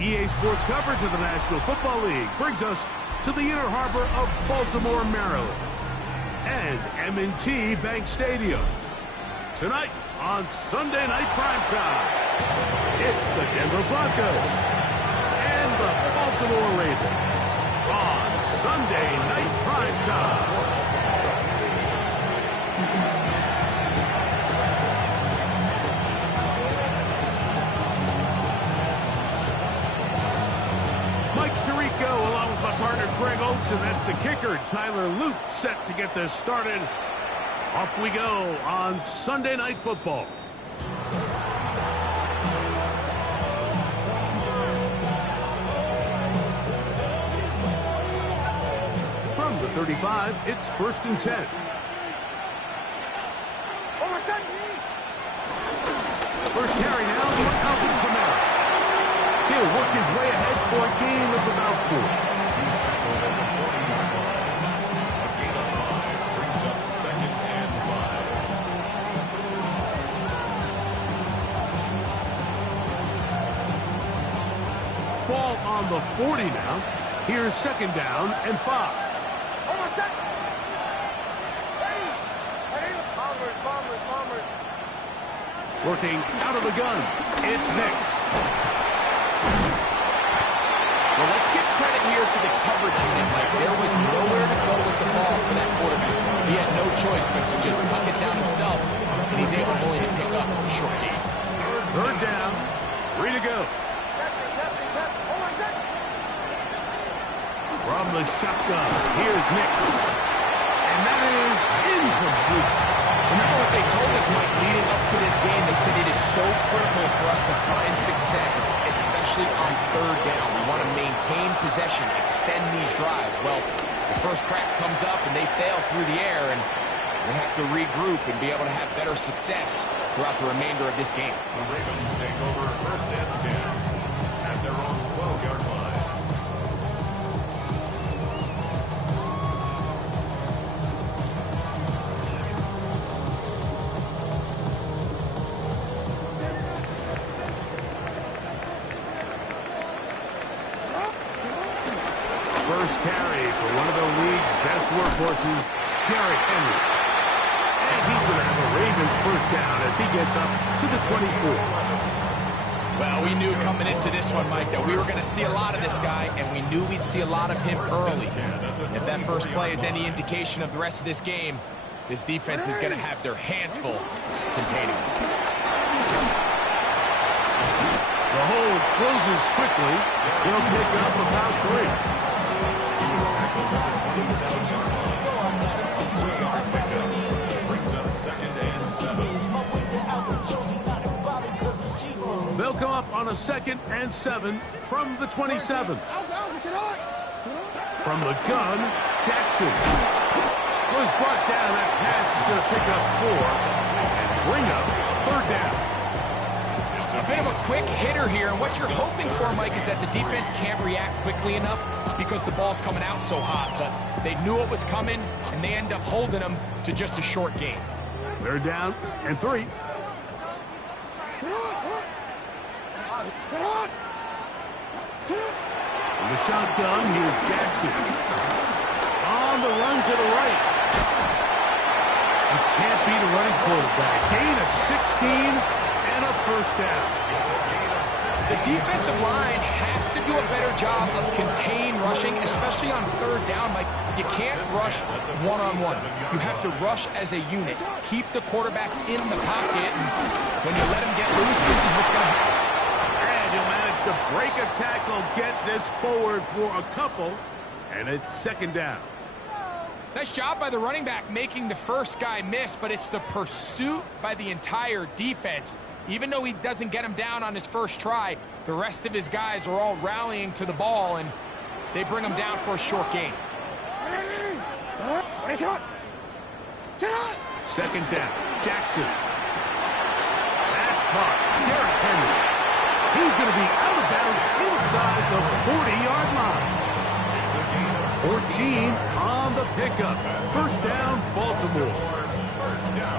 EA Sports coverage of the National Football League brings us to the inner harbor of Baltimore, Maryland, and M&T Bank Stadium. Tonight on Sunday Night Primetime, it's the Denver Broncos and the Baltimore Ravens on Sunday Night Primetime. Along with my partner Greg Oates, and that's the kicker Tyler Luke, set to get this started. Off we go on Sunday Night Football. From the 35, it's 1st and 10. First carry now for Alvin Kamara. He'll work his way ahead for a gain of about 4. He's tackled at the 40-yard line. A gain of 5 brings up 2nd and 5. Ball on the 40 now. Here's 2nd down and 5. Working out of the gun. It's Nix. Well, let's give credit here to the coverage unit, Mike. There was nowhere to go with the ball for that quarterback. He had no choice but to just tuck it down himself, and he's able only to pick up a short gain. 3rd down, 3 to go. From the shotgun, here's Nix. And that is incomplete. Remember what they told us, Mike, leading up to this game. They said it is so critical for us to find success, especially on 3rd down. We want to maintain possession, extend these drives. Well, the first crack comes up and they fail through the air, and we have to regroup and be able to have better success throughout the remainder of this game. The Ravens take over 1st and 10 at their own 12-yard line. First carry for one of the league's best workhorses, Derrick Henry. And he's going to have a Ravens 1st down as he gets up to the 24. Well, we knew coming into this one, Mike, that we were going to see a lot of this guy, and we knew we'd see a lot of him early. If that first play is any indication of the rest of this game, this defense is going to have their hands full containing him. The hold closes quickly. He'll pick up about 3. They'll come up on a 2nd and 7 from the 27. From the gun, Jackson was brought down. That pass is going to pick up 4 and bring up 3rd down. A bit of a quick hitter here, and what you're hoping for, Mike, is that the defense can't react quickly enough because the ball's coming out so hot, but they knew it was coming, and they end up holding them to just a short gain. 3rd down and 3. In the shotgun, here's Jackson. On the run to the right. You can't beat a running quarterback. Gain of 16 and a 1st down. The defensive line has to do a better job of contain rushing, especially on 3rd down. Like, you can't rush one-on-one. You have to rush as a unit. Keep the quarterback in the pocket, and when you let him get loose, this is what's going to happen. And he'll manage to break a tackle, get this forward for a couple, and it's 2nd down. Nice job by the running back making the first guy miss, but it's the pursuit by the entire defense. Even though he doesn't get him down on his first try, the rest of his guys are all rallying to the ball, and they bring him down for a short gain. 2nd down, Jackson. That's caught. Derrick Henry. He's going to be out of bounds inside the 40-yard line. 14 on the pickup. 1st down, Baltimore.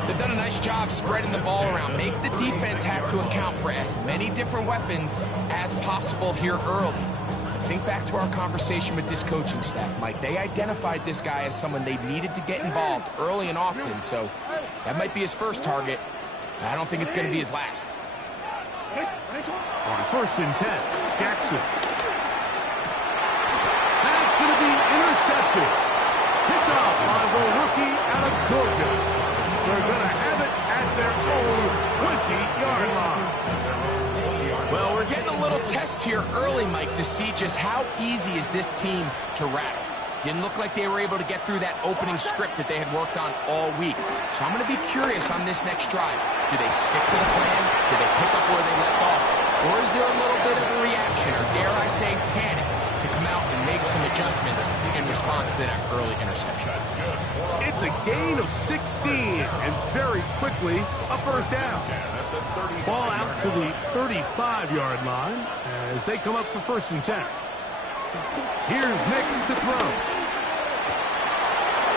They've done a nice job spreading the ball around. Make the defense have to account for as many different weapons as possible here early. Think back to our conversation with this coaching staff, Mike. They identified this guy as someone they needed to get involved early and often, so that might be his first target. I don't think it's going to be his last. On 1st and 10, Jackson. That's going to be intercepted. Picked off by the rookie out of Georgia. They're going to have it at their own 20-yard line. Well, we're getting a little test here early, Mike, to see just how easy is this team to rattle. Didn't look like they were able to get through that opening script that they had worked on all week. So I'm going to be curious on this next drive. Do they stick to the plan? Do they pick up where they left off? Or is there a little bit of a reaction, or dare I say panic, to come out and make some adjustments in response to that early interception? It's a gain of 16, and very quickly, a first down. Ball out to the 35-yard line as they come up for 1st and 10. Here's Nix to throw.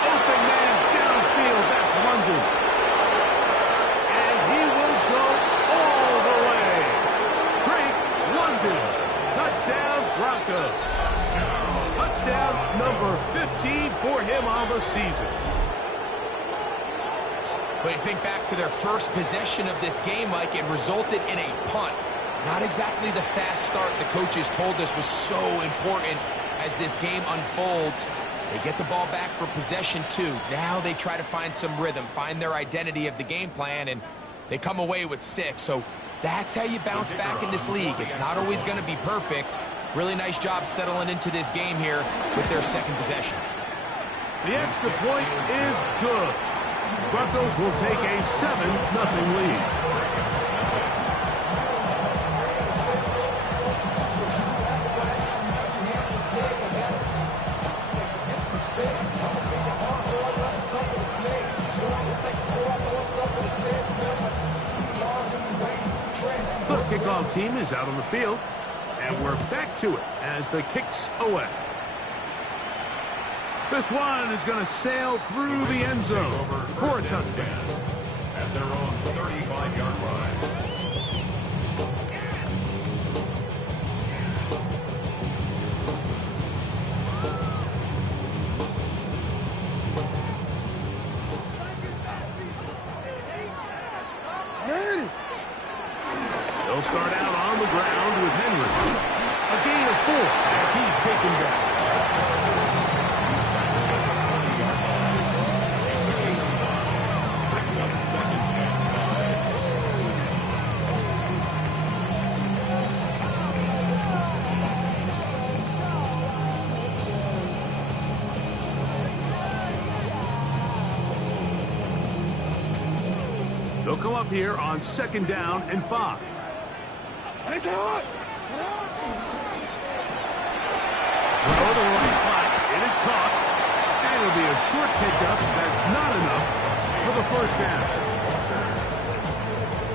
Open man downfield, that's London. And he will go all the way. Drake London. Touchdown, Broncos. Touchdown number 15 for him on the season. But you think back to their first possession of this game, Mike, it resulted in a punt. Not exactly the fast start the coaches told us was so important as this game unfolds. They get the ball back for possession 2. Now they try to find some rhythm, find their identity of the game plan, and they come away with 6. So that's how you bounce back in this league. It's not always going to be perfect. Really nice job settling into this game here with their 2nd possession. The extra point is good. Broncos will take a 7-0 lead. The kickoff team is out on the field, and we're back to it as the kick's away. This one is going to sail through the end zone for a touchdown. At their own 35-yard line. They'll start out on the ground with Henry. A gain of 4 as he's taken down. They'll come up here on 2nd down and 5. Throw to the right flat. It is caught. And it'll be a short pickup. That's not enough for the 1st down.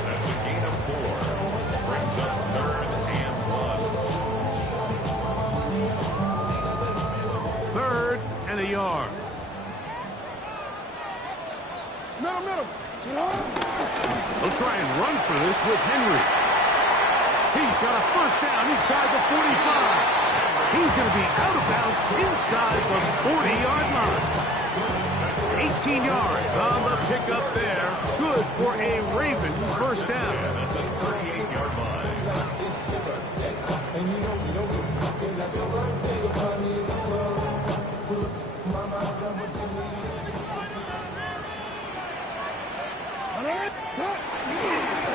That's a gain of 4. Brings up 3rd and 1. 3rd and a yard. Middle. They'll try and run for this with Henry. He's got a 1st down inside the 45. He's going to be out of bounds inside the 40-yard line. 18 yards on the pickup there. Good for a Raven 1st down. At the 38-yard line.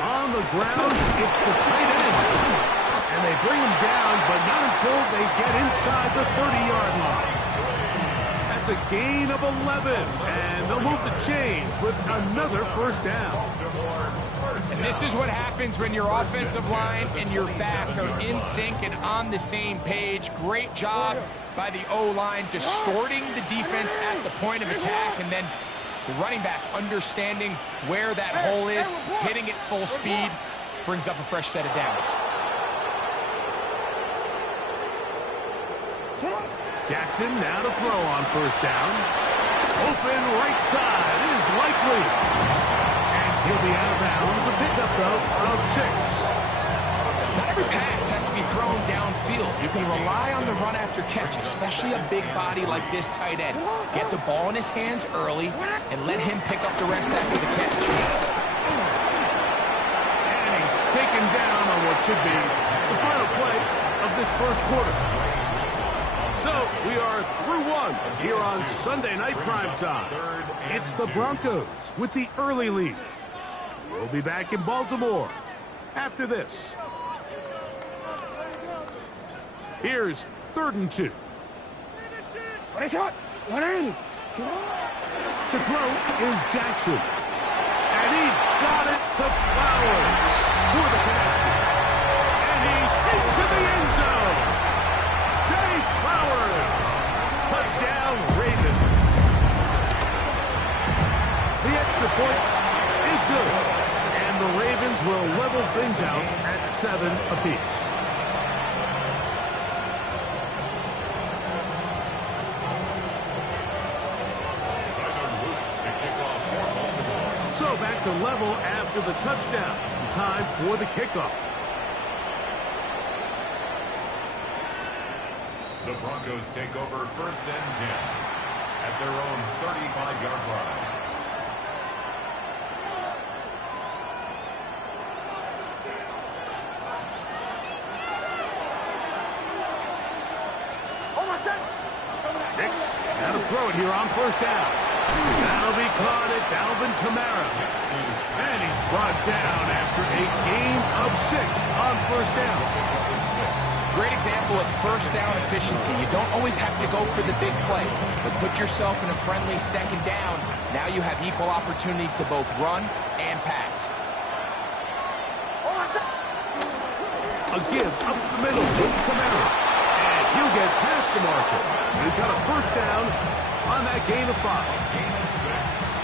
On the ground, it's the tight end. And they bring him down, but not until they get inside the 30-yard line. That's a gain of 11, and they'll move the chains with another 1st down. And this is what happens when your offensive line and your back are in sync and on the same page. Great job by the O-line distorting the defense at the point of attack, and then the running back understanding where that hole is, hitting it full speed, brings up a fresh set of downs. Jackson now to throw on 1st down. Open right side is likely. And he'll be out of bounds. A pickup, though, of 6. Not every pass has to be thrown downfield. You can rely on the run after catch, especially a big body like this tight end. Get the ball in his hands early and let him pick up the rest after the catch. And he's taken down on what should be the final play of this first quarter. So we are through one here on Sunday Night Primetime. It's the Broncos with the early lead. We'll be back in Baltimore after this. Here's 3rd and 2. What a shot! What in? To throw is Jackson. And he's got it to Flowers for the connection. And he's into the end zone. Jay Flowers. Touchdown, Ravens. The extra point is good. And the Ravens will level things out at 7 apiece. So back to level after the touchdown. Time for the kickoff. The Broncos take over 1st and 10 at their own 35-yard line. Nix, now to throw it here on 1st down. That'll be caught at Alvin Kamara. And he's brought down after a gain of 6 on 1st down. Great example of 1st down efficiency. You don't always have to go for the big play, but put yourself in a friendly 2nd down. Now you have equal opportunity to both run and pass. A give up the middle with Kamara. And he'll get past the marker. So he's got a 1st down on that gain of 5.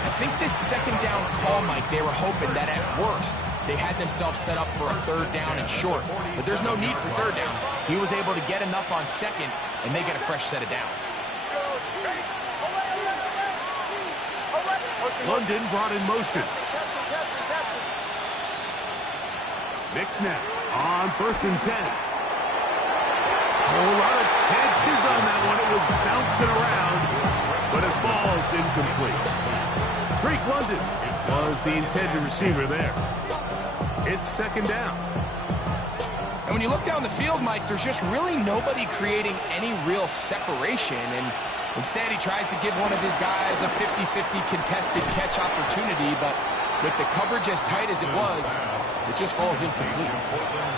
I think this 2nd down call, Mike, they were hoping that at worst they had themselves set up for a 3rd down and short. But there's no need for 3rd down. He was able to get enough on 2nd, and they get a fresh set of downs. London brought in motion. Nix now on 1st and 10. Whole lot of chances on that one. It was bouncing around, but his ball's incomplete. Drake London was the intended receiver there. It's 2nd down. And when you look down the field, Mike, there's just really nobody creating any real separation. And instead, he tries to give one of his guys a 50-50 contested catch opportunity, but with the coverage as tight as it was, it just falls incomplete.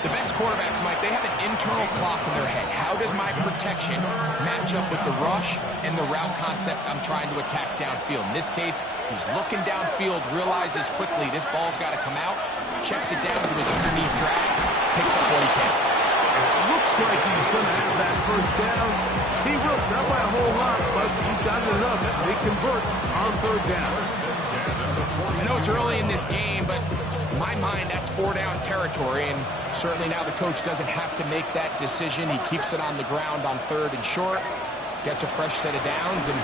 The best quarterbacks, Mike, they have an internal clock in their head. How does my protection match up with the rush and the route concept I'm trying to attack downfield? In this case, he's looking downfield, realizes quickly this ball's got to come out, checks it down to his underneath drag, picks up what he can. It looks like he's going to have that 1st down. He will, not by a whole lot, but he's got it enough. They convert on 3rd down. I know it's early in this game, but in my mind, that's 4-down territory, and certainly now the coach doesn't have to make that decision. He keeps it on the ground on 3rd and short, gets a fresh set of downs, and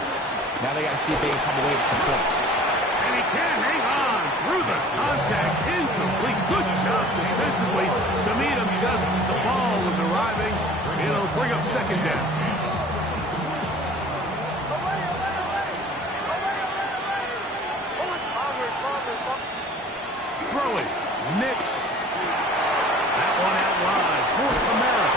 now they got to see if they can come away with some points. And he can hang on through the contact. Incomplete. Good job defensively to meet him just as the ball was arriving. It'll bring up 2nd down. Throwing. Nix. That one out wide for Kamara.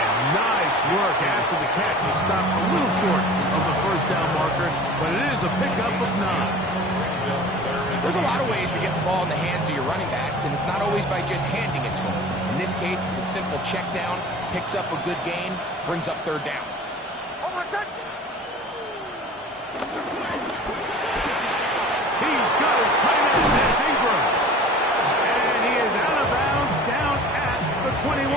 And nice work after the catch. He stopped a little short of the 1st down marker, but it is a pickup of 9. There's a lot of ways to get the ball in the hands of your running backs, and it's not always by just handing it to them. In this case, it's a simple check down, picks up a good gain, brings up 3rd down. He's got his tight end as Ingram. And he is out of bounds down at the 21.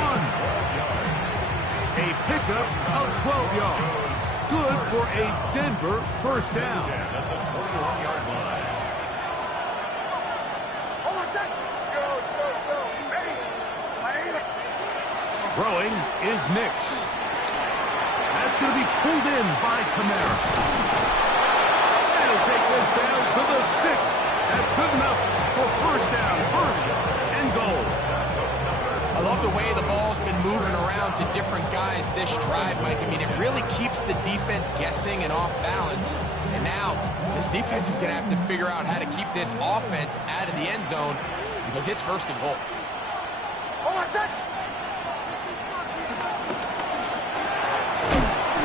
A pickup of 12 yards. Good for a Denver 1st down. Throwing is Nix. That's going to be pulled in by Kamara. He'll take this down to the 6. That's good enough for first down, first and goal. I love the way the ball's been moving around to different guys this drive, Mike. I mean, it really keeps the defense guessing and off balance. And now, this defense is going to have to figure out how to keep this offense out of the end zone because it's first and goal.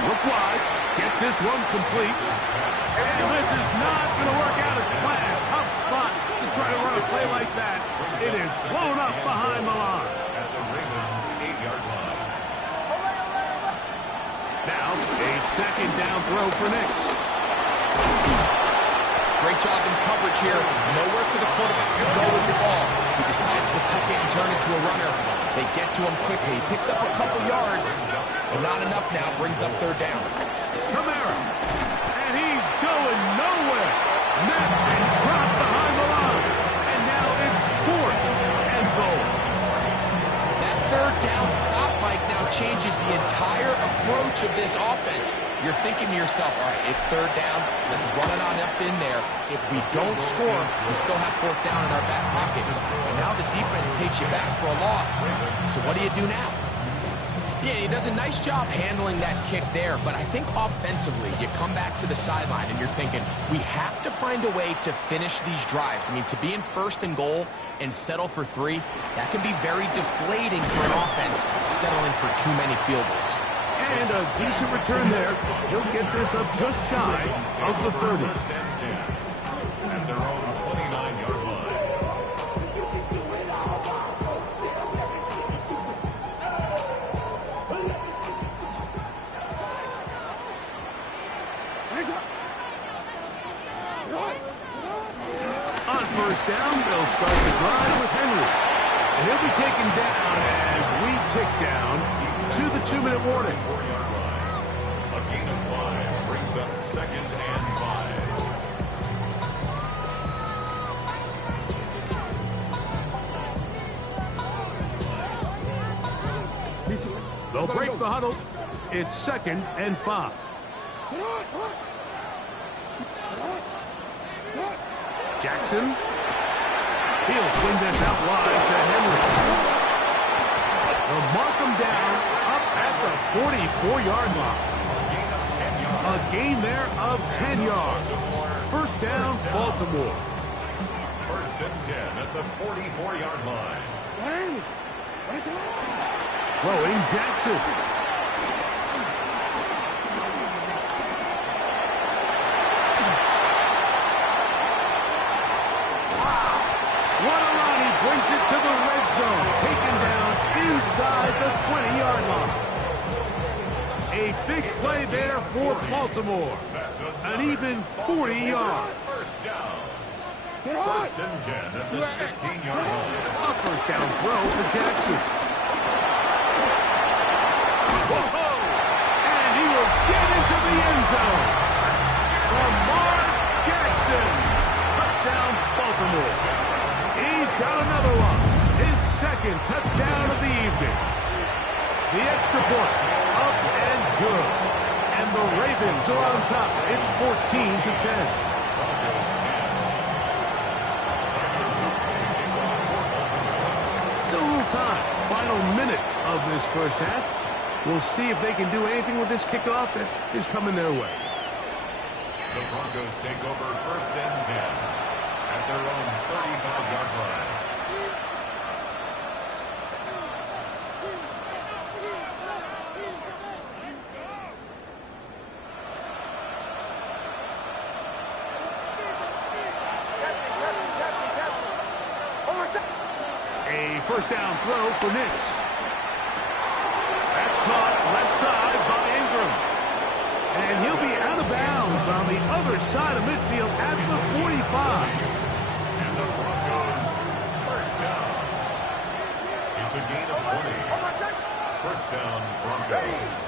Look wide. Get this one complete. And this is not going to work out as planned. Tough spot to try to run a play like that. It is blown up behind the line. At the Ravens 8-yard line. Now, a second down throw for Nix. Great job in coverage here. Nowhere for the quarterback to go with the ball. He decides to tuck it and turn it to a runner. They get to him quickly. He picks up a couple yards, but not enough now. Brings up third down. Kamara. And he's going nowhere. Met and dropped behind the line. And now it's fourth and goal. That third down stop, Mike, now changes the entire approach of this offense. You're thinking to yourself, all right, it's third down. Let's run it on up in there. If we don't score, we still have fourth down in our back pocket. And now the defense takes you back for a loss. So what do you do now? Yeah, he does a nice job handling that kick there, but I think offensively, you come back to the sideline and you're thinking, we have to find a way to finish these drives. I mean, to be in first and goal and settle for 3, that can be very deflating for an offense settling for too many field goals. And a decent return there. He'll get this up just shy of the 30. First and 10. At their own 29-yard line. On first down, they'll start the drive with Henry. And he'll be taken down as we tick down to the 2-minute warning. 4-yard line. A gain of 5 brings up second and 5. They'll break the huddle. It's second and 5. Jackson. He'll swing this out wide to Henry. They'll mark him down up at the 44-yard line. A gain there of 10 yards. First down, Baltimore. First and 10 at the 44-yard line. Throwing Jackson. What a run. He brings it to the red zone. Taken down inside the 20-yard line. A big play there for Baltimore. An even 40 yards. First down. First and 10 at the 16-yard line. A first down throw for Jackson. Whoa! And he will get into the end zone. Lamar Jackson. Touchdown, Baltimore. He's got another one. His second touchdown of the evening. The extra point, up and good. And the Ravens are on top. It's 14-10. Still a little time. Final minute of this first half. We'll see if they can do anything with this kickoff that is coming their way. The Broncos take over first and 10 at their own 35-yard line. A first down throw for Nix. That's caught left side by Ingram. And he'll be out of bounds on the other side of midfield at the 45. And the Broncos first down. It's a gain of 20. First down, Broncos.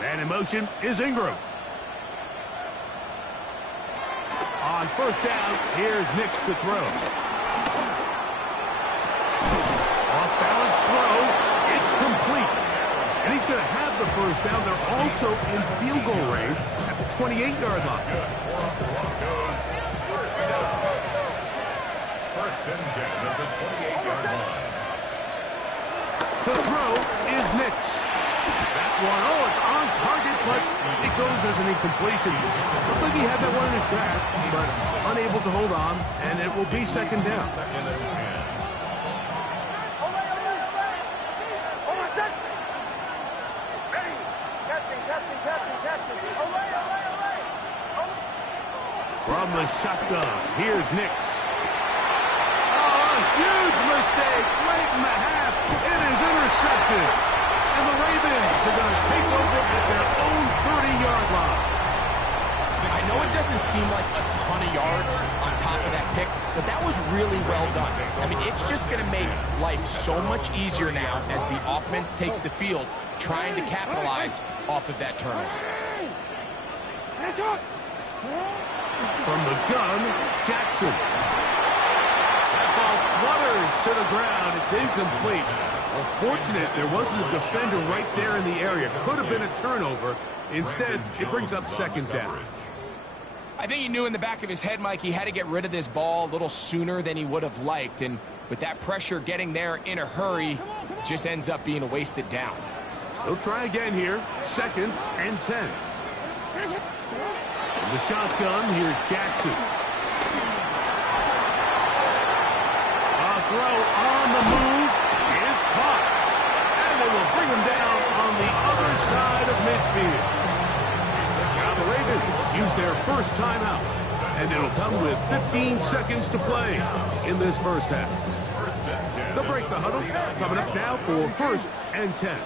Man in motion is Ingram. On first down, here's Nix to throw. Off-balance throw. It's complete. And he's going to have the first down. They're also in field goal range at the 28-yard line. Broncos, first down. First and 10 at the 28-yard line. To throw is Nix. That one, oh, it's on target, but it goes as an incompletion. Looked like he had that one in his grasp, but unable to hold on, and it will be second down. Second and 10. From the shotgun, here's Nix. Oh, a huge mistake late in the half. It is intercepted. And the Ravens are going to take over at their own 30-yard line. I know it doesn't seem like a ton of yards on top of that pick, but that was really well done. I mean, it's just going to make life so much easier now as the offense takes the field, trying to capitalize off of that turnover. From the gun, Jackson. That ball flutters to the ground. It's incomplete. Well, fortunate there wasn't a defender right there in the area. Could have been a turnover. Instead, it brings up second down. I think he knew in the back of his head, Mike, he had to get rid of this ball a little sooner than he would have liked. And with that pressure getting there in a hurry, just ends up being a wasted down. He'll try again here. Second and 10. From the shotgun, here's Jackson. A throw on the move is caught. And they will bring him down on the other side of midfield. Now the Ravens use their first timeout. And it'll come with 15 seconds to play in this first half. They'll break the huddle. Coming up now for first and 10.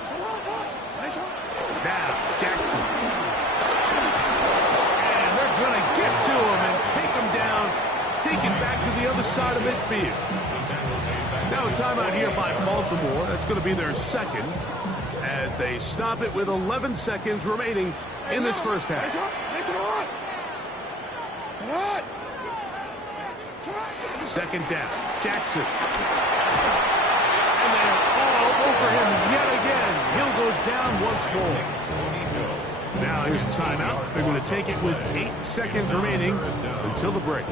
Now, Jackson. And they're going to get to him and take him down. Take it back to the other side of midfield. Now a timeout here by Baltimore. That's going to be their second as they stop it with 11 seconds remaining in this first half. Second down, Jackson. And they're all over him yet again. He'll go down once more. Now here's a timeout. They're going to take it with 8 seconds remaining until the break.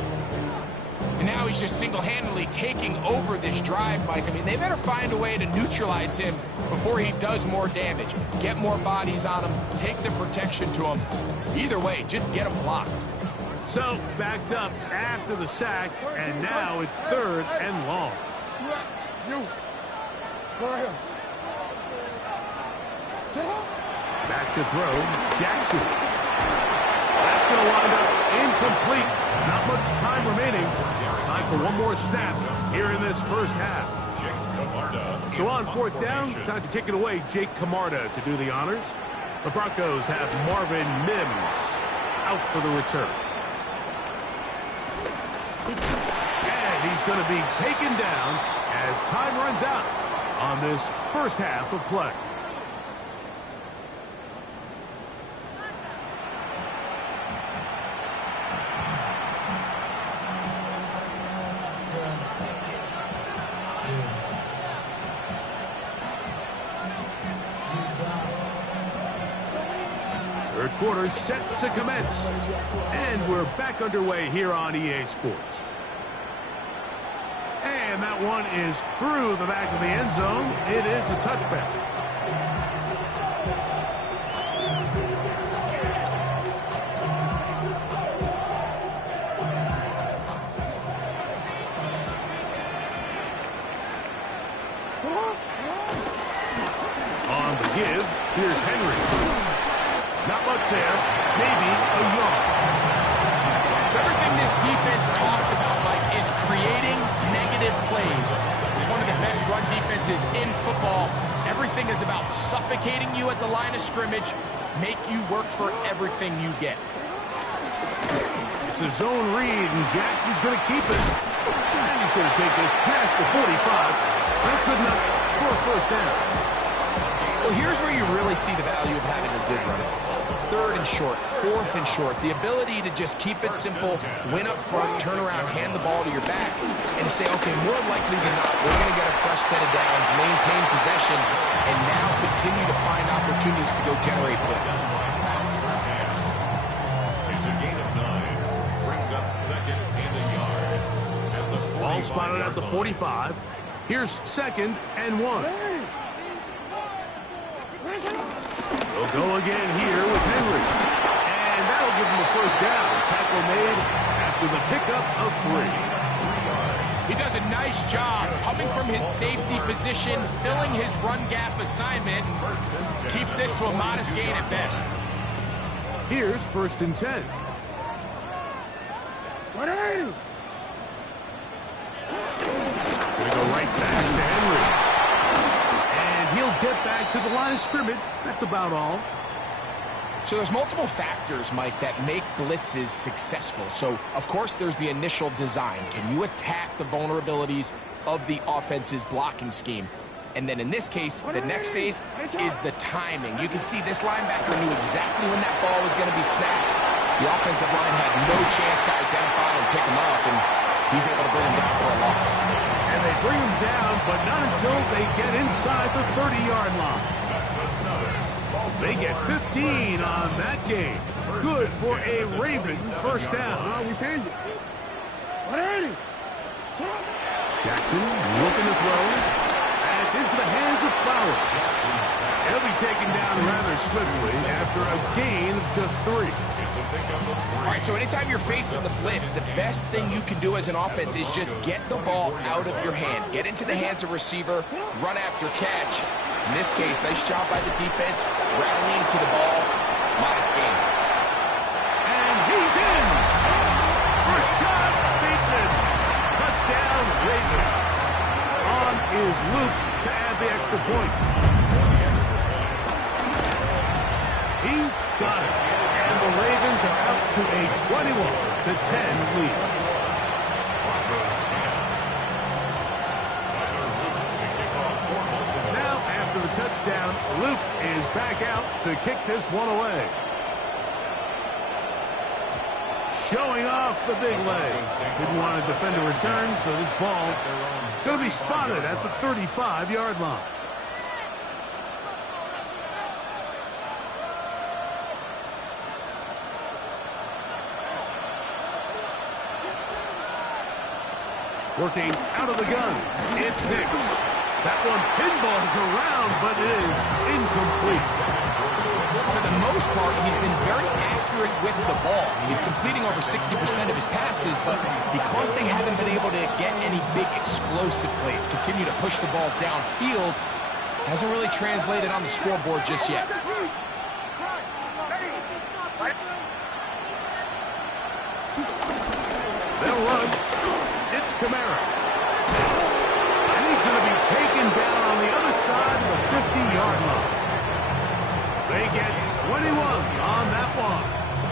And now he's just single-handedly taking over this drive, Mike. I mean, they better find a way to neutralize him before he does more damage. Get more bodies on him. Take the protection to him. Either way, just get him blocked. So, backed up after the sack, and now it's third and long. Back to throw, Jackson. That's going to wind up incomplete. Not much time remaining. Time for one more snap here in this first half. So on fourth down, time to kick it away. Jake Camarda to do the honors. The Broncos have Marvin Mims out for the return. And he's going to be taken down as time runs out on this first half of play. Third quarter set to commence. And we're back underway here on EA Sports. And that one is through the back of the end zone. It is a touchback. On the give, here's Henry. Not much there, maybe a yard. So everything this defense talks about, Mike, is creating negative plays. It's one of the best run defenses in football. Everything is about suffocating you at the line of scrimmage, make you work for everything you get. It's a zone read, and Jackson's going to keep it. And he's going to take this past the 45. That's good enough for a first down. Well, here's where you really see the value of having a good run. Third and short, fourth and short. The ability to just keep it simple, win up front, turn around, hand the ball to your back, and to say, okay, more likely than not, we're going to get a fresh set of downs, maintain possession, and now continue to find opportunities opportunities to go generate points. It's a gain of 9. Brings up second and a yard. At the Ball spotted at the 45. Here's second and 1. They'll go again here with Henry. And that'll give him a first down. Tackle made after the pickup of 3. He does a nice job coming from his safety position, filling his run gap assignment, and keeps this to a modest gain at best. Here's first and 10. Gonna Gonna go right back to Henry. And he'll get back to the line of scrimmage. That's about all. So there's multiple factors, Mike, that make blitzes successful. So, of course, there's the initial design. Can you attack the vulnerabilities of the offense's blocking scheme? And then in this case, the next phase is the timing. You can see this linebacker knew exactly when that ball was going to be snapped. The offensive line had no chance to identify and pick him up, and he's able to bring him down for a loss. And they bring him down, but not until they get inside the 30-yard line. They get 15 on that game. Good for a Ravens first down. we change it. Jackson looking to throw. And it's into the hands of Flowers. He'll be taken down rather swiftly after a gain of just 3. All right, so anytime you're facing the blitz, the best thing you can do as an offense is just get the ball out of your hand. Get into the hands of receiver, run after catch. In this case, nice job by the defense, rallying to the ball. Modest gain. And he's in. First shot, Bateman. Touchdown, Ravens. On is Luke to add the extra point. He's got it. And the Ravens are out to a 21-10 lead. Broncos 10. Tyler Luke to kick off for Baltimore. Now, after the touchdown, Luke is back out to kick this one away. Showing off the big leg. Didn't want to defend a return, so this ball is going to be spotted at the 35-yard line. Working out of the gun, it's Hicks. That one pinballs around, but it is incomplete. For the most part, he's been very accurate with the ball. He's completing over 60% of his passes, but because they haven't been able to get any big explosive plays, continue to push the ball downfield, hasn't really translated on the scoreboard just yet. They'll run. It's Kamara. And he's going to be taken down on the other side of the 50-yard line. They get 21 on that one.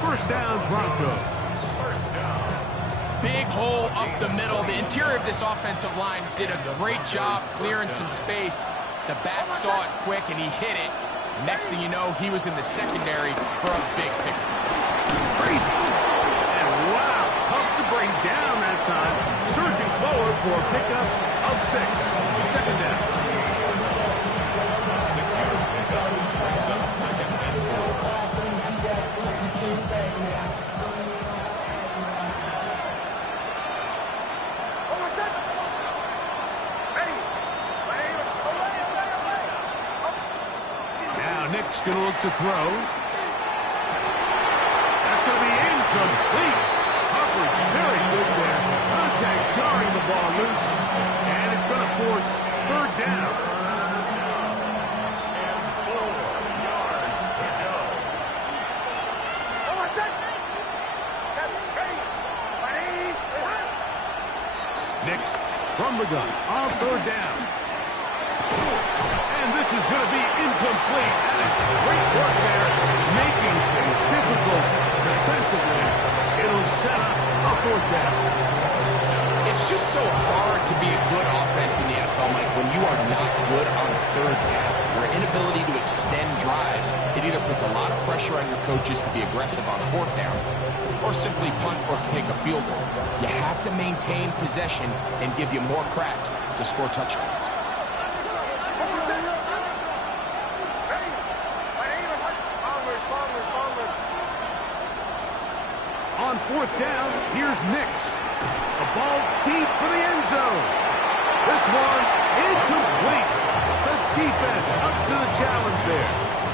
First down, Broncos. First down. Big hole up the middle. The interior of this offensive line did a great job clearing some space. The back saw it quick, and he hit it. Next thing you know, he was in the secondary for a big pick. Crazy. And wow, tough to bring down that time. Surging forward for a pickup of 6. Second down. 6-yard pickup. Brings up second and 4. Now Nick's going to look to throw. That's going to be incomplete. Harper's very good there. Contact jarring the ball loose. And it's going to force third down. And 4 yards to go. Nick's from the gun on third down. And this is going to be incomplete. That is great work there, making things difficult defensively. It'll set up a fourth down. It's just so hard to be a good offense in the NFL, Mike, when you are not good on third down. Your inability to extend drives, it either puts a lot of pressure on your coaches to be aggressive on fourth down or simply punt or kick a field goal. You have to maintain possession and give you more cracks to score touchdowns. 4th down, here's Nix. A ball deep for the end zone. This one incomplete. The defense up to the challenge there.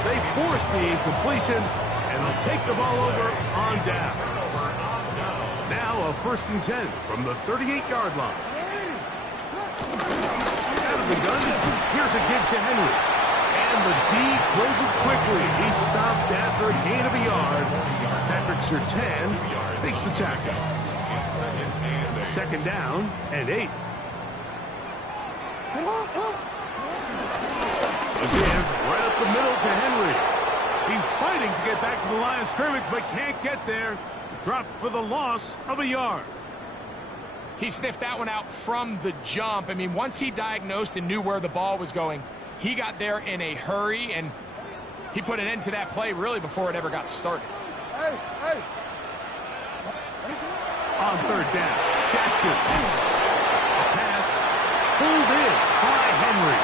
They force the incompletion, and they'll take the ball over on down. Now a 1st and 10 from the 38-yard line. Out of the gun, here's a give to Henry. And the D closes quickly. He's stopped after a gain of a yard. Patrick Surtain makes the tackle. 2nd down and 8. Again, right up the middle to Henry. He's fighting to get back to the line of scrimmage, but can't get there. Dropped for the loss of a yard. He sniffed that one out from the jump. I mean, once he diagnosed and knew where the ball was going, he got there in a hurry, and he put an end to that play really before it ever got started. On 3rd down, Jackson. A pass pulled in by Henry.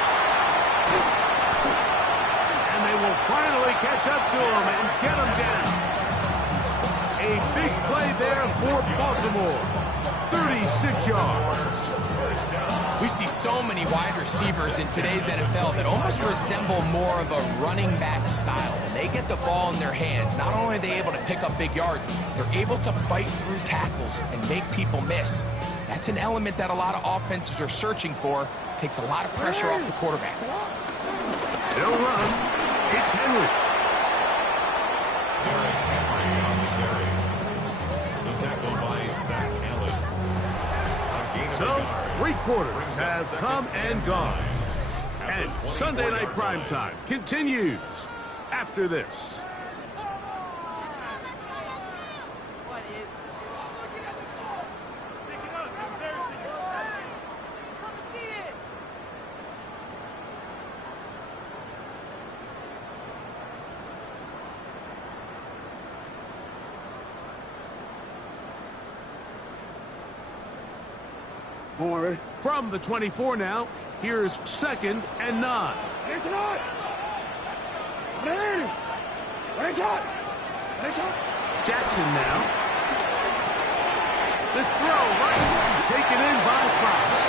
And they will finally catch up to him and get him down. A big play there for Baltimore. 36 yards. We see so many wide receivers in today's NFL that almost resemble more of a running back style. When they get the ball in their hands, not only are they able to pick up big yards, they're able to fight through tackles and make people miss. That's an element that a lot of offenses are searching for. Takes a lot of pressure off the quarterback. They'll run. It's Henry. So, 3 quarters have come and gone. And Sunday Night Primetime continues after this. From the 24 now, here's 2nd and 9. It's not. Jackson now. This throw right is taken in by Flowers.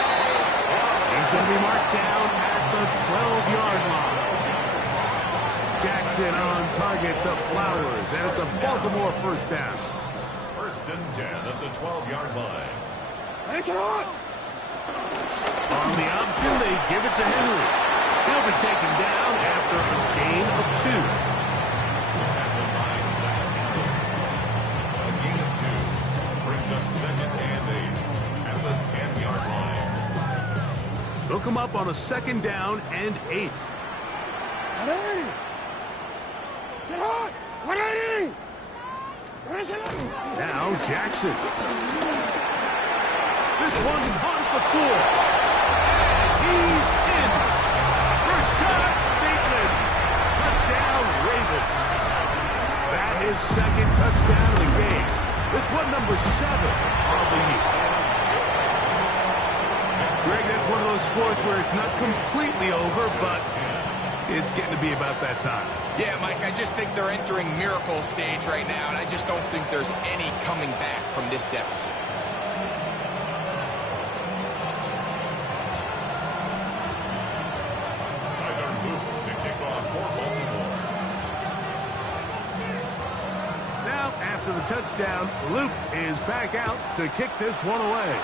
He's going to be marked down at the 12-yard line. Jackson on target to Flowers, and it's a Baltimore 1st down. 1st and 10 at the 12-yard line. On the option, they give it to Henry. He'll be taken down after a gain of 2. A gain of 2 brings up 2nd and 8 at the 10-yard line. They'll come up on a 2nd down and 8. Now Jackson. This one's caught at the 4. And he's in. Rashad Bateman. Touchdown, Ravens. That is 2nd touchdown of the game. This one number 7 on the year. Greg, that's one of those scores where it's not completely over, but it's getting to be about that time. Yeah, Mike, I just think they're entering miracle stage right now, and I just don't think there's any coming back from this deficit. After the touchdown, Luke is back out to kick this one away.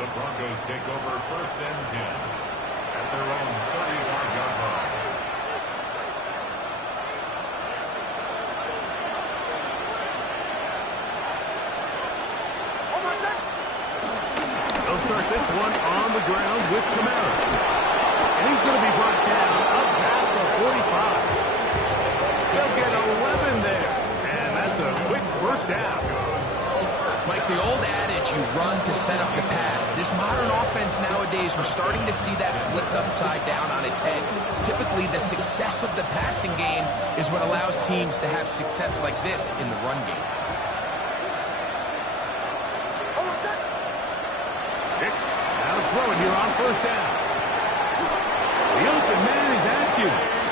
The Broncos take over 1st and 10 at their own 31-yard line. They'll start this one on the ground with Kamara. And he's going to be brought down up past the 45. They'll get 11 there. And that's a quick 1st down. Like the old adage, you run to set up the pass. This modern offense nowadays, we're starting to see that flipped upside down on its head. Typically, the success of the passing game is what allows teams to have success like this in the run game. Hicks now throwing here on 1st down. The open man is Atkins.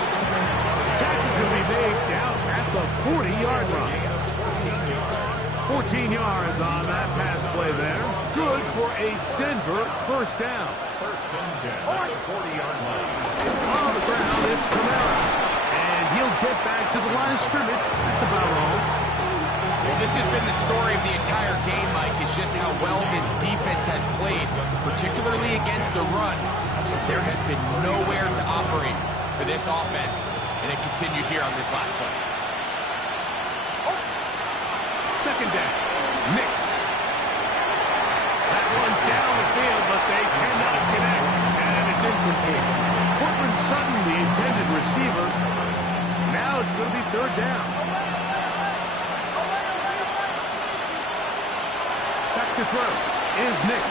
The tackle's going to be made down at the 40-yard line. 14 yards on that pass play there. Good for a Denver first down. First and 10 at the 40-yard line. On the ground, it's Kamara. And he'll get back to the line of scrimmage. That's about all. Well, this has been the story of the entire game, Mike, is just how well his defense has played, particularly against the run. There has been nowhere to operate for this offense, and it continued here on this last play. Second down, Nix. That one's down the field, but they cannot connect, and it's incomplete. Cortland Sutton, the intended receiver. Now it's going to be third down. Back to throw is Nix.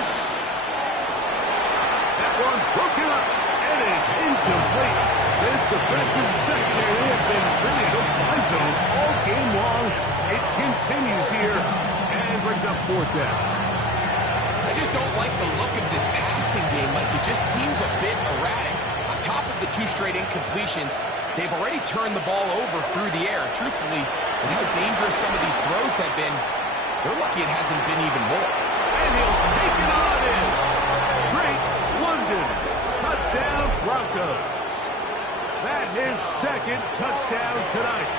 That one broken up. It is incomplete. This defensive secondary has been really in a fly zone all game long. It continues here and brings up fourth down. I just don't like the look of this passing game. Like, it just seems a bit erratic. On top of the 2 straight incompletions, they've already turned the ball over through the air. Truthfully, with how dangerous some of these throws have been, they're lucky it hasn't been even more. And he'll take it on in. Drake London. Touchdown, Broncos. That's his second touchdown tonight.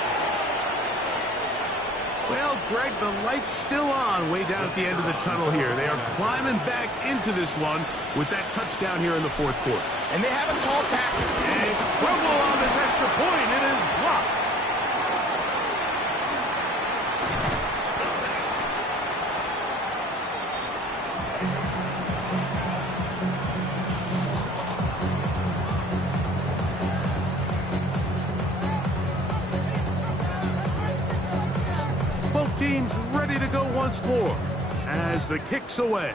Well, Greg, the light's still on way down at the end of the tunnel here. They are climbing back into this one with that touchdown here in the fourth quarter. And they have a tall task. And trouble on this extra point. It is blocked. Both teams ready to go once more as the kick's away.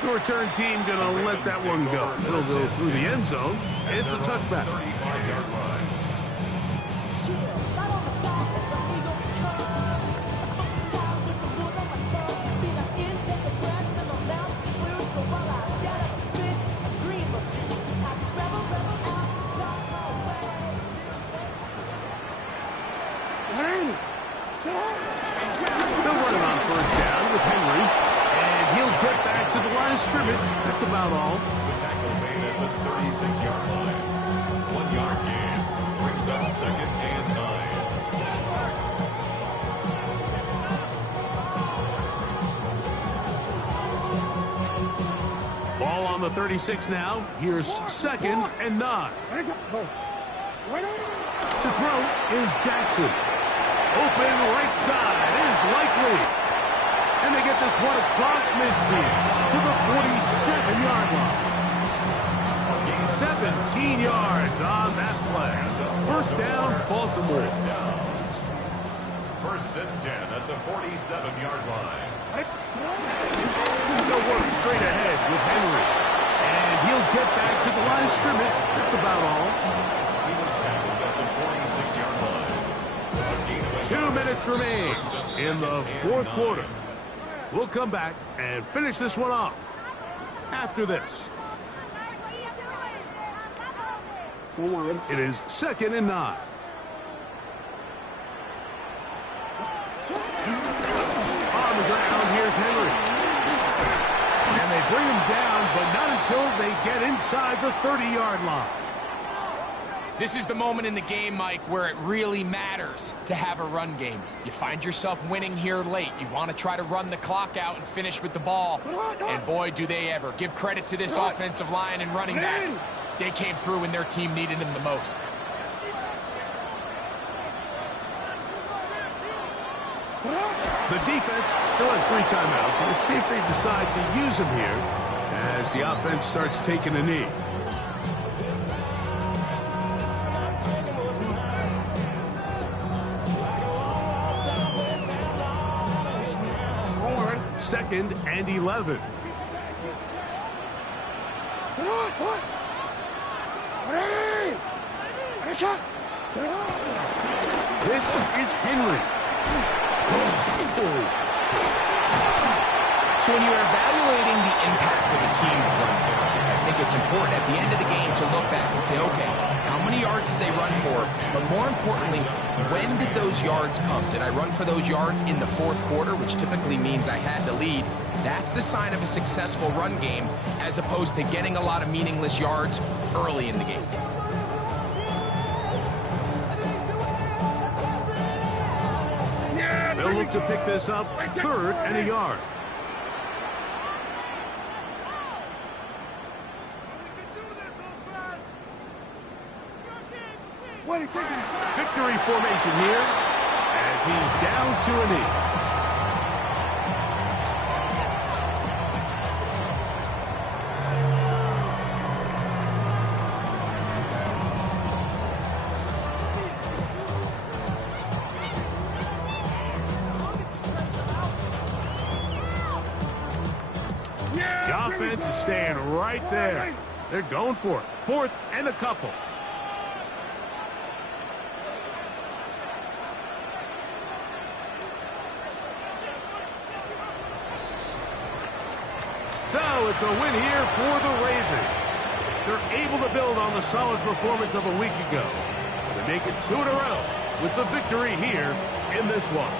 The return team going to let that one go. It'll go through the end zone. It's a touchback. 35-yard line. They're running on first down with Henry. And he'll get back to the line of scrimmage. That's about all. The tackle made at the 36-yard line. 1-yard gain brings up second and 9. Ball on the 36 now. Here's second and 9. To throw is Jackson. Open right side is Likely. And they get this one across midfield to the 47-yard line. 17 yards on that play. First down, Baltimore. First and 10 at the 47-yard line. They'll work straight ahead with Henry. And he'll get back to the line of scrimmage. That's about all. He was tackled at the 46-yard line. 2 minutes remain in the fourth quarter. We'll come back and finish this one off after this. It is second and 9. On the ground, here's Henry. And they bring him down, but not until they get inside the 30-yard line. This is the moment in the game, Mike, where it really matters to have a run game. You find yourself winning here late. You want to try to run the clock out and finish with the ball. And boy, do they ever. Give credit to this offensive line and running back. They came through when their team needed them the most. The defense still has 3 timeouts. We'll see if they decide to use them here as the offense starts taking a knee. Second and 11. This is Henry. So when you're evaluating the impact of a team's run game, I think it's important at the end of the game to look back and say, okay, how many yards did they run for? But more importantly, when did those yards come? Did I run for those yards in the fourth quarter, which typically means I had to lead? That's the sign of a successful run game, as opposed to getting a lot of meaningless yards early in the game. They'll look to pick this up, 3rd and a yard. Victory formation here as he's down to a knee. The offense is staying right there. They're going for it. 4th and a couple. So it's a win here for the Ravens. They're able to build on the solid performance of a week ago. They make it 2 in a row with the victory here in this one.